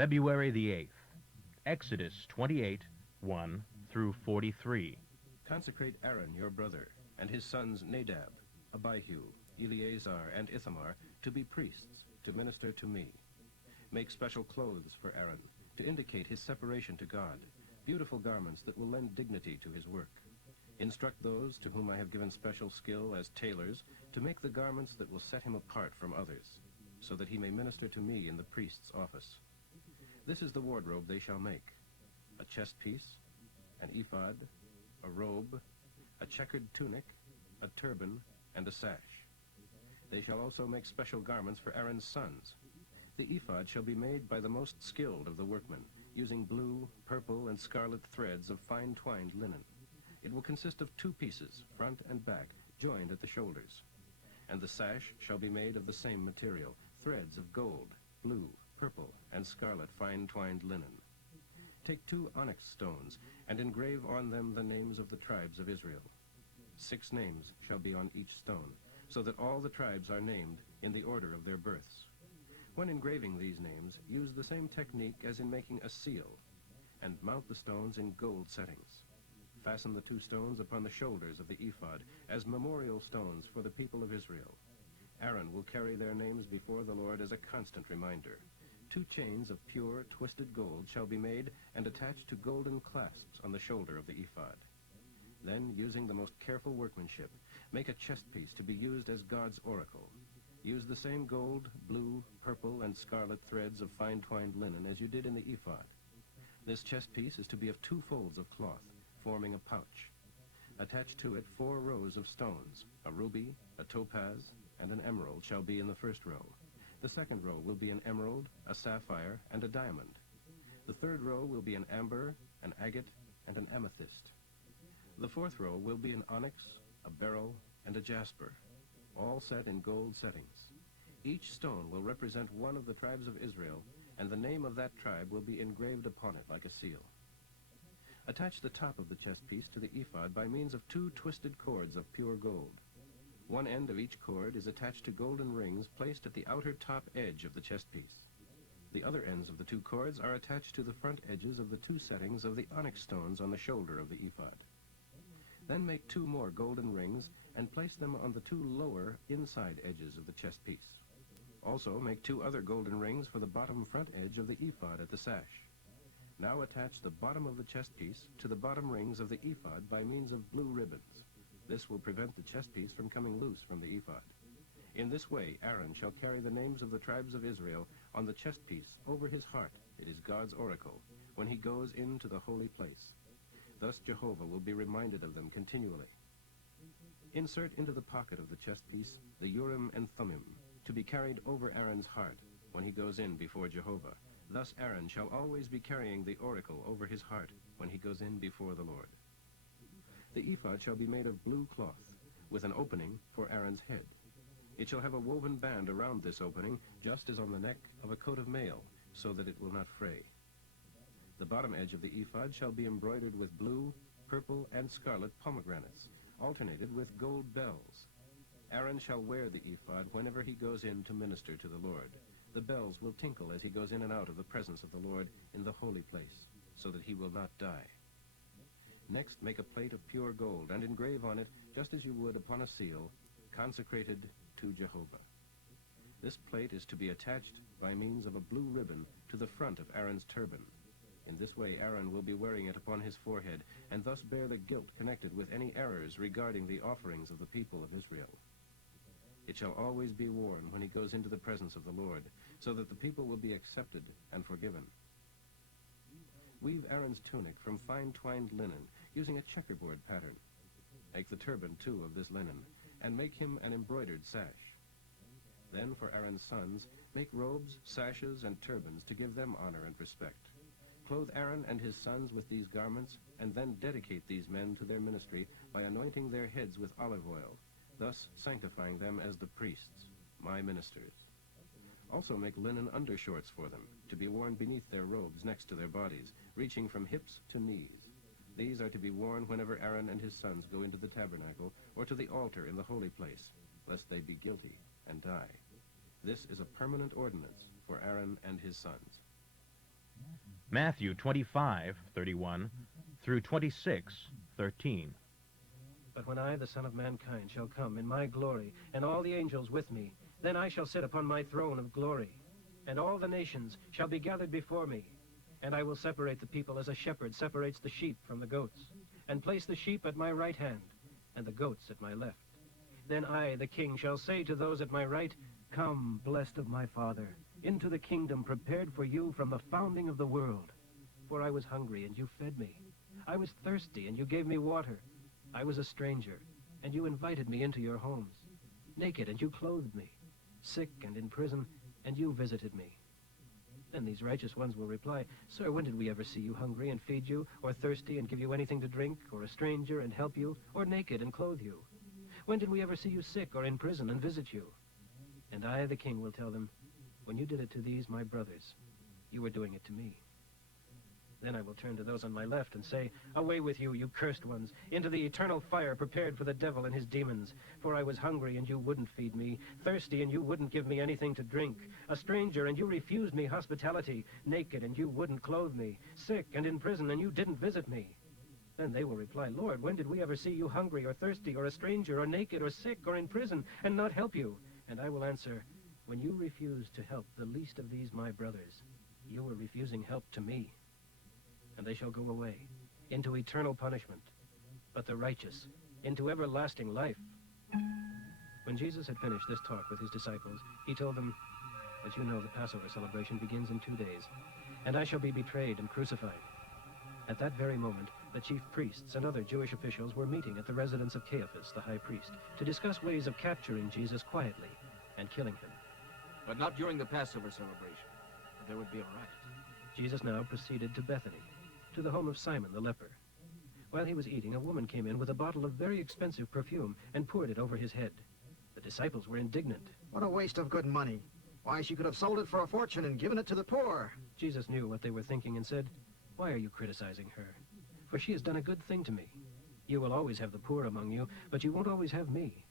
February the 8th, Exodus 28, 1 through 43. Consecrate Aaron your brother, and his sons Nadab, Abihu, Eleazar, and Ithamar to be priests, to minister to me. Make special clothes for Aaron, to indicate his separation to God, beautiful garments that will lend dignity to his work. Instruct those to whom I have given special skill as tailors to make the garments that will set him apart from others, so that he may minister to me in the priest's office. This is the wardrobe they shall make: a chest piece, an ephod, a robe, a checkered tunic, a turban, and a sash. They shall also make special garments for Aaron's sons. The ephod shall be made by the most skilled of the workmen, using blue, purple, and scarlet threads of fine twined linen. It will consist of 2 pieces, front and back, joined at the shoulders. And the sash shall be made of the same material, threads of gold, blue, purple, and scarlet fine twined linen. Take 2 onyx stones, and engrave on them the names of the tribes of Israel. 6 names shall be on each stone, so that all the tribes are named in the order of their births. When engraving these names, use the same technique as in making a seal, and mount the stones in gold settings. Fasten the 2 stones upon the shoulders of the ephod as memorial stones for the people of Israel. Aaron will carry their names before the Lord as a constant reminder. 2 chains of pure, twisted gold shall be made and attached to golden clasps on the shoulder of the ephod. Then, using the most careful workmanship, make a chest piece to be used as God's oracle. Use the same gold, blue, purple, and scarlet threads of fine twined linen as you did in the ephod. This chest piece is to be of 2 folds of cloth, forming a pouch. Attached to it 4 rows of stones. A ruby, a topaz, and an emerald shall be in the first row. The second row will be an emerald, a sapphire, and a diamond. The third row will be an amber, an agate, and an amethyst. The fourth row will be an onyx, a beryl, and a jasper, all set in gold settings. Each stone will represent one of the tribes of Israel, and the name of that tribe will be engraved upon it like a seal. Attach the top of the chest piece to the ephod by means of 2 twisted cords of pure gold. One end of each cord is attached to golden rings placed at the outer top edge of the chest piece. The other ends of the 2 cords are attached to the front edges of the 2 settings of the onyx stones on the shoulder of the ephod. Then make 2 more golden rings and place them on the 2 lower inside edges of the chest piece. Also make 2 other golden rings for the bottom front edge of the ephod at the sash. Now attach the bottom of the chest piece to the bottom rings of the ephod by means of blue ribbons. This will prevent the chest piece from coming loose from the ephod. In this way, Aaron shall carry the names of the tribes of Israel on the chest piece over his heart, it is God's oracle, when he goes into the holy place. Thus Jehovah will be reminded of them continually. Insert into the pocket of the chest piece the Urim and Thummim, to be carried over Aaron's heart when he goes in before Jehovah. Thus Aaron shall always be carrying the oracle over his heart when he goes in before the Lord. The ephod shall be made of blue cloth, with an opening for Aaron's head. It shall have a woven band around this opening, just as on the neck of a coat of mail, so that it will not fray. The bottom edge of the ephod shall be embroidered with blue, purple, and scarlet pomegranates, alternated with gold bells. Aaron shall wear the ephod whenever he goes in to minister to the Lord. The bells will tinkle as he goes in and out of the presence of the Lord in the holy place, so that he will not die. Next, make a plate of pure gold and engrave on it, just as you would upon a seal, consecrated to Jehovah. This plate is to be attached by means of a blue ribbon to the front of Aaron's turban. In this way, Aaron will be wearing it upon his forehead, and thus bear the guilt connected with any errors regarding the offerings of the people of Israel. It shall always be worn when he goes into the presence of the Lord, so that the people will be accepted and forgiven. Weave Aaron's tunic from fine twined linen, using a checkerboard pattern. Make the turban, too, of this linen, and make him an embroidered sash. Then, for Aaron's sons, make robes, sashes, and turbans to give them honor and respect. Clothe Aaron and his sons with these garments, and then dedicate these men to their ministry by anointing their heads with olive oil, thus sanctifying them as the priests, my ministers. Also make linen undershorts for them, to be worn beneath their robes next to their bodies, reaching from hips to knees. These are to be worn whenever Aaron and his sons go into the tabernacle or to the altar in the holy place, lest they be guilty and die. This is a permanent ordinance for Aaron and his sons. Matthew 25:31 through 26:13. But when I, the Son of Mankind, shall come in my glory, and all the angels with me, then I shall sit upon my throne of glory, and all the nations shall be gathered before me. And I will separate the people as a shepherd separates the sheep from the goats, and place the sheep at my right hand, and the goats at my left. Then I, the King, shall say to those at my right, Come, blessed of my Father, into the kingdom prepared for you from the founding of the world. For I was hungry, and you fed me. I was thirsty, and you gave me water. I was a stranger, and you invited me into your homes. Naked, and you clothed me. Sick and in prison, and you visited me. Then these righteous ones will reply, Sir, when did we ever see you hungry and feed you, or thirsty and give you anything to drink, or a stranger and help you, or naked and clothe you? When did we ever see you sick or in prison and visit you? And I, the King, will tell them, When you did it to these, my brothers, you were doing it to me. Then I will turn to those on my left and say, Away with you, you cursed ones, into the eternal fire prepared for the devil and his demons. For I was hungry, and you wouldn't feed me, thirsty, and you wouldn't give me anything to drink, a stranger, and you refused me hospitality, naked, and you wouldn't clothe me, sick and in prison, and you didn't visit me. Then they will reply, Lord, when did we ever see you hungry or thirsty or a stranger or naked or sick or in prison and not help you? And I will answer, When you refused to help the least of these my brothers, you were refusing help to me. And they shall go away into eternal punishment, but the righteous into everlasting life. When Jesus had finished this talk with his disciples, he told them, As you know, the Passover celebration begins in 2 days, and I shall be betrayed and crucified. At that very moment, the chief priests and other Jewish officials were meeting at the residence of Caiaphas, the high priest, to discuss ways of capturing Jesus quietly and killing him. But not during the Passover celebration. There would be a riot. Jesus now proceeded to Bethany, to the home of Simon the leper. While he was eating, a woman came in with a bottle of very expensive perfume and poured it over his head. The disciples were indignant. What a waste of good money. Why, she could have sold it for a fortune and given it to the poor. Jesus knew what they were thinking and said, Why are you criticizing her? For she has done a good thing to me. You will always have the poor among you, but you won't always have me.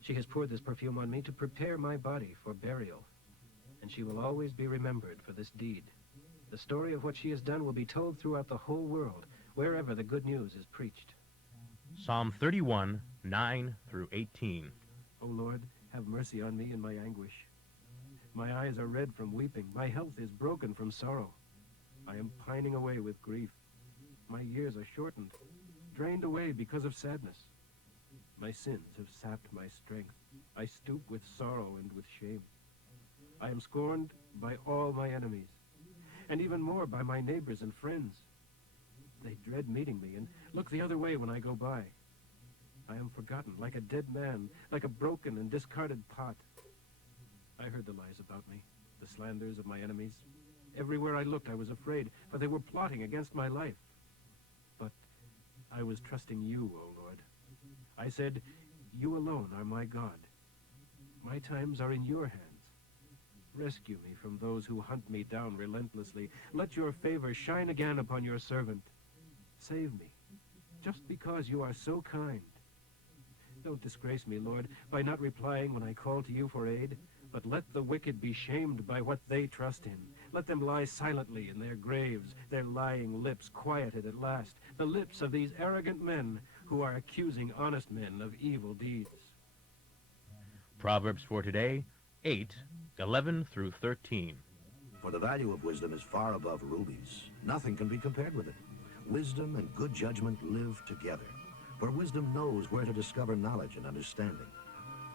She has poured this perfume on me to prepare my body for burial, and she will always be remembered for this deed. The story of what she has done will be told throughout the whole world, wherever the good news is preached. Psalm 31:9 through 18. O Lord, have mercy on me in my anguish. My eyes are red from weeping. My health is broken from sorrow. I am pining away with grief. My years are shortened, drained away because of sadness. My sins have sapped my strength. I stoop with sorrow and with shame. I am scorned by all my enemies, and even more by my neighbors and friends. They dread meeting me and look the other way when I go by. I am forgotten, like a dead man, like a broken and discarded pot. I heard the lies about me, the slanders of my enemies. Everywhere I looked, I was afraid, for they were plotting against my life. But I was trusting you, O Lord. I said, You alone are my God. My times are in your hands. Rescue me from those who hunt me down relentlessly. Let your favor shine again upon your servant. Save me, just because you are so kind. Don't disgrace me, Lord, by not replying when I call to you for aid, but let the wicked be shamed by what they trust in. Let them lie silently in their graves, their lying lips quieted at last, the lips of these arrogant men who are accusing honest men of evil deeds. Proverbs for today, 8:11 through 13. For the value of wisdom is far above rubies. Nothing can be compared with it. Wisdom and good judgment live together, for wisdom knows where to discover knowledge and understanding.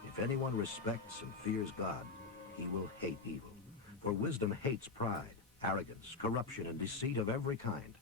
If anyone respects and fears God, he will hate evil. For wisdom hates pride, arrogance, corruption, and deceit of every kind.